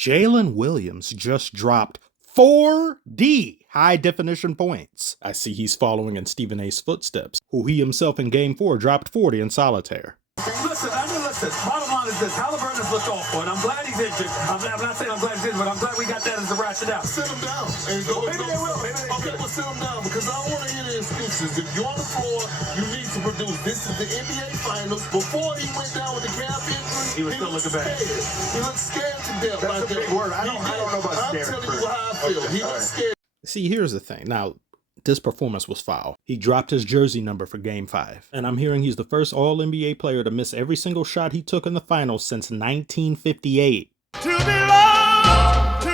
Jalen Williams just dropped 4D high-definition points. I see he's following in Stephen A's footsteps, who he himself in Game 4 dropped 40 in solitaire. Listen, bottom line is this. HaliBURDEN has looked awful, and I'm glad he's injured. I'm not saying I'm glad he's injured, but I'm glad we got that as a rationale. Sit him down. And go, maybe they will. Maybe they okay, well, sit him down, because I don't want to hear the excuses. If you're on the floor, you need to produce. This is the NBA Finals. Before he went down with the calf injury, he was still looking bad. He looked scared to death. That's a big word. I don't know about scared. I'm telling you how I feel. He looked scared. See, here's the thing. Now, this performance was foul. He dropped his jersey number for Game 5. And I'm hearing he's the first All-NBA player to miss every single shot he took in the finals since 1958. To be loved,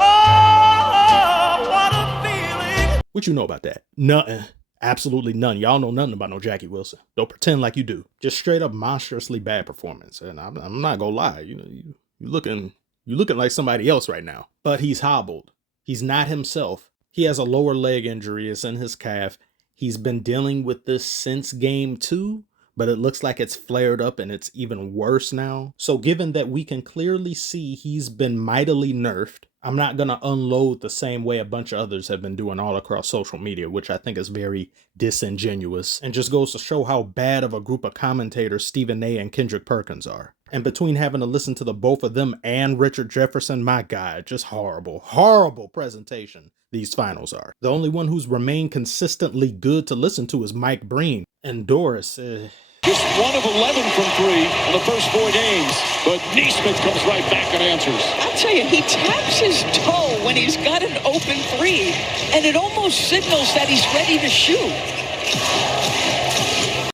oh, what a feeling. What you know about that? Nothing. Absolutely none. Y'all know nothing about no Jackie Wilson. Don't pretend like you do. Just straight up monstrously bad performance. And I'm not gonna lie. You looking like somebody else right now. But he's hobbled. He's not himself. He has a lower leg injury. It's in his calf. He's been dealing with this since Game 2, but it looks like it's flared up and it's even worse now. So given that we can clearly see he's been mightily nerfed, I'm not going to unload the same way a bunch of others have been doing all across social media, which I think is very disingenuous and just goes to show how bad of a group of commentators Stephen A and Kendrick Perkins are. And between having to listen to the both of them and Richard Jefferson, my God, just horrible, horrible presentation these finals are. The only one who's remained consistently good to listen to is Mike Breen. And Doris, just 1 of 11 from 3 in the first 4 games, but Neesmith comes right back and answers. I'll tell you, he taps his toe when he's got an open 3, and it almost signals that he's ready to shoot.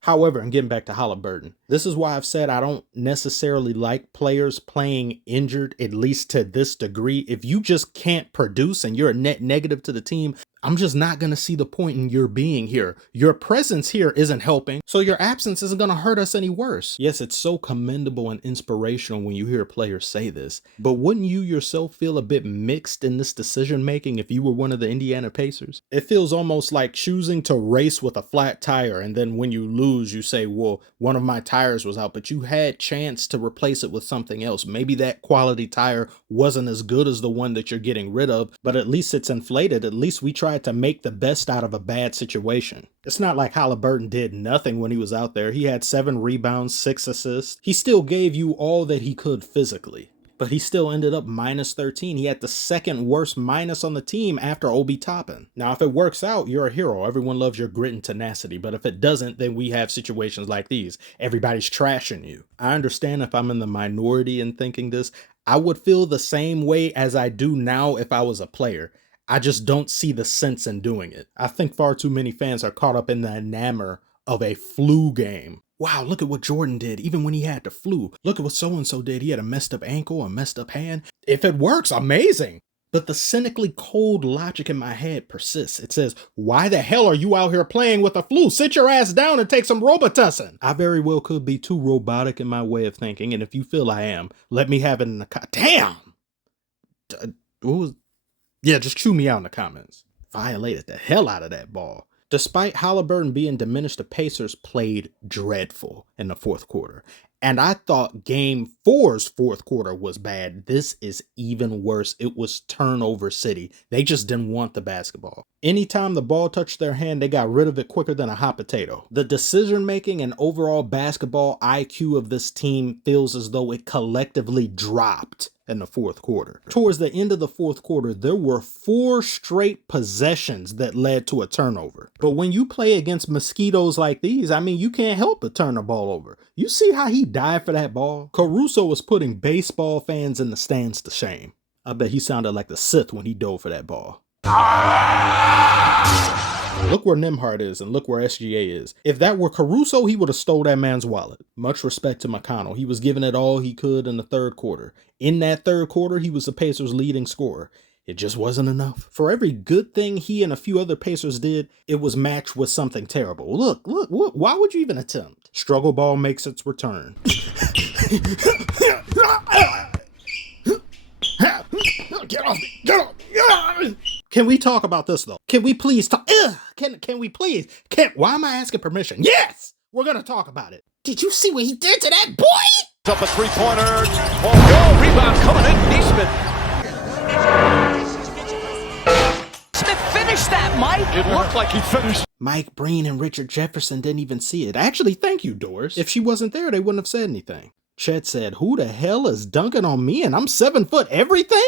However, and getting back to HaliBURDEN, this is why I've said I don't necessarily like players playing injured, at least to this degree. If you just can't produce and you're a net negative to the team, I'm just not going to see the point in your being here. Your presence here isn't helping, so your absence isn't going to hurt us any worse. Yes, it's so commendable and inspirational when you hear players say this, but wouldn't you yourself feel a bit mixed in this decision making if you were one of the Indiana Pacers? It feels almost like choosing to race with a flat tire, and then when you lose, you say, well, one of my tires was out, but you had chance to replace it with something else. Maybe that quality tire wasn't as good as the one that you're getting rid of, but at least it's inflated. At least we tried to make the best out of a bad situation. It's not like HaliBURDEN did nothing when he was out there. He had 7 rebounds, 6 assists. He still gave you all that he could physically, but he still ended up minus 13. He had the second worst minus on the team after Obi Toppin. Now, if it works out, you're a hero. Everyone loves your grit and tenacity, but if it doesn't, then we have situations like these. Everybody's trashing you. I understand if I'm in the minority in thinking this. I would feel the same way as I do now if I was a player. I just don't see the sense in doing it. I think far too many fans are caught up in the enamor of a flu game. Wow, look at what Jordan did, even when he had the flu. Look at what so-and-so did. He had a messed up ankle, a messed up hand. If it works, amazing. But the cynically cold logic in my head persists. It says, why the hell are you out here playing with the flu? Sit your ass down and take some Robitussin. I very well could be too robotic in my way of thinking, and if you feel I am, let me have it in the damn! Yeah, just chew me out in the comments. Violated the hell out of that ball. Despite HaliBURDEN being diminished, the Pacers played dreadful in the fourth quarter. And I thought Game 4's fourth quarter was bad. This is even worse. It was turnover city. They just didn't want the basketball. Anytime the ball touched their hand, they got rid of it quicker than a hot potato. The decision-making and overall basketball IQ of this team feels as though it collectively dropped in the fourth quarter. Towards the end of the fourth quarter, there were 4 straight possessions that led to a turnover. But when you play against mosquitoes like these, I mean, you can't help but turn the ball over. You see how he died for that ball? Caruso was putting baseball fans in the stands to shame. I bet he sounded like the Sith when he dove for that ball. Look where Nembhard is and look where SGA is. If that were Caruso, he would have stole that man's wallet. Much respect to McConnell. He was giving it all he could in the third quarter. In that third quarter, he was the Pacers' leading scorer. It just wasn't enough. For every good thing he and a few other Pacers did, it was matched with something terrible. Look, why would you even attempt? Struggle ball makes its return. Get off me! Get off me! Can we talk about this though? Can we please talk? Can we please? Why am I asking permission? Yes! We're gonna talk about it. Did you see what he did to that boy? Up a 3-pointer. Oh, no! Rebound. He's finished. Mike Breen and Richard Jefferson didn't even see it. Actually, thank you, Doris. If she wasn't there, they wouldn't have said anything. Chet said, who the hell is dunking on me and I'm 7 foot everything?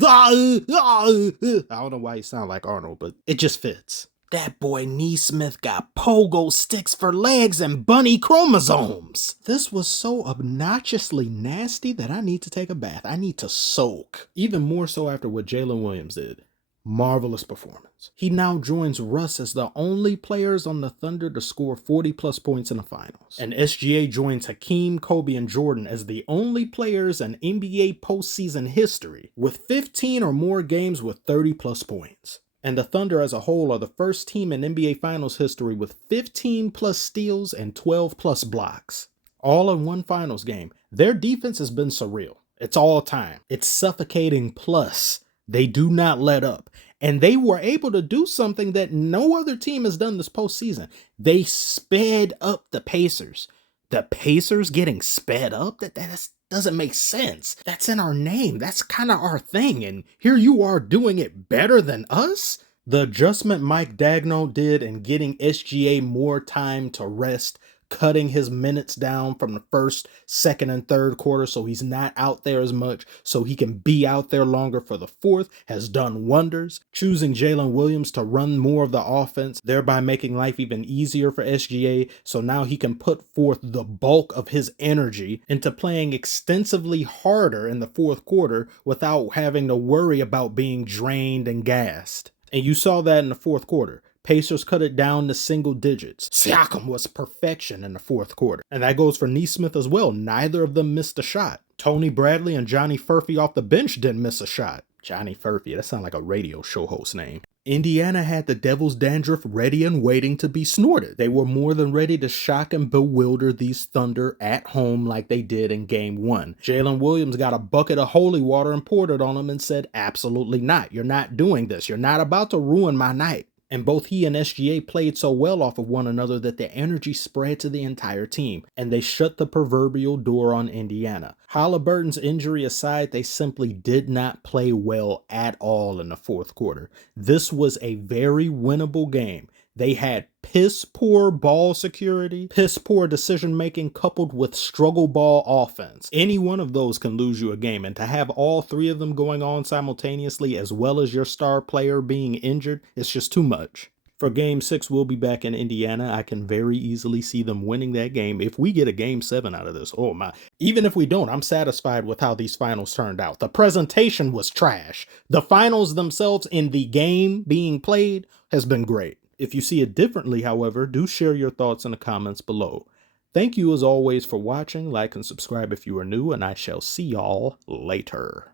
I don't know why you sound like Arnold, but it just fits. That boy Neesmith got pogo sticks for legs and bunny chromosomes. This was so obnoxiously nasty that I need to take a bath. I need to soak. Even more so after what Jalen Williams did. Marvelous performance. He now joins Russ as the only players on the Thunder to score 40-plus points in the finals. And SGA joins Hakeem, Kobe, and Jordan as the only players in NBA postseason history with 15 or more games with 30-plus points. And the Thunder as a whole are the first team in NBA Finals history with 15-plus steals and 12-plus blocks. All in one Finals game. Their defense has been surreal. It's all time. It's suffocating, plus they do not let up. And they were able to do something that no other team has done this postseason. They sped up the Pacers. The Pacers getting sped up? That doesn't make sense. That's in our name. That's kind of our thing. And here you are doing it better than us? The adjustment Mike Daigneault did in getting SGA more time to rest, cutting his minutes down from the first, second, and third quarter so he's not out there as much, so he can be out there longer for the fourth, has done wonders. Choosing Jalen Williams to run more of the offense, thereby making life even easier for SGA, so now he can put forth the bulk of his energy into playing extensively harder in the fourth quarter without having to worry about being drained and gassed. And you saw that in the fourth quarter. Pacers cut it down to single digits. Siakam was perfection in the fourth quarter. And that goes for Neesmith as well. Neither of them missed a shot. Tony Bradley and Johnny Furphy off the bench didn't miss a shot. Johnny Furphy, that sounds like a radio show host name. Indiana had the Devil's Dandruff ready and waiting to be snorted. They were more than ready to shock and bewilder these Thunder at home like they did in Game 1. Jalen Williams got a bucket of holy water and poured it on them and said, absolutely not. You're not doing this. You're not about to ruin my night. And both he and SGA played so well off of one another that the energy spread to the entire team, and they shut the proverbial door on Indiana. HaliBURDEN's injury aside, they simply did not play well at all in the fourth quarter. This was a very winnable game. They had piss poor ball security, piss poor decision making coupled with struggle ball offense. Any one of those can lose you a game, and to have all three of them going on simultaneously as well as your star player being injured, it's just too much. For Game 6, we'll be back in Indiana. I can very easily see them winning that game. If we get a Game 7 out of this, oh my. Even if we don't, I'm satisfied with how these finals turned out. The presentation was trash. The finals themselves in the game being played has been great. If you see it differently, however, do share your thoughts in the comments below. Thank you as always for watching. Like and subscribe if you are new, and I shall see y'all later.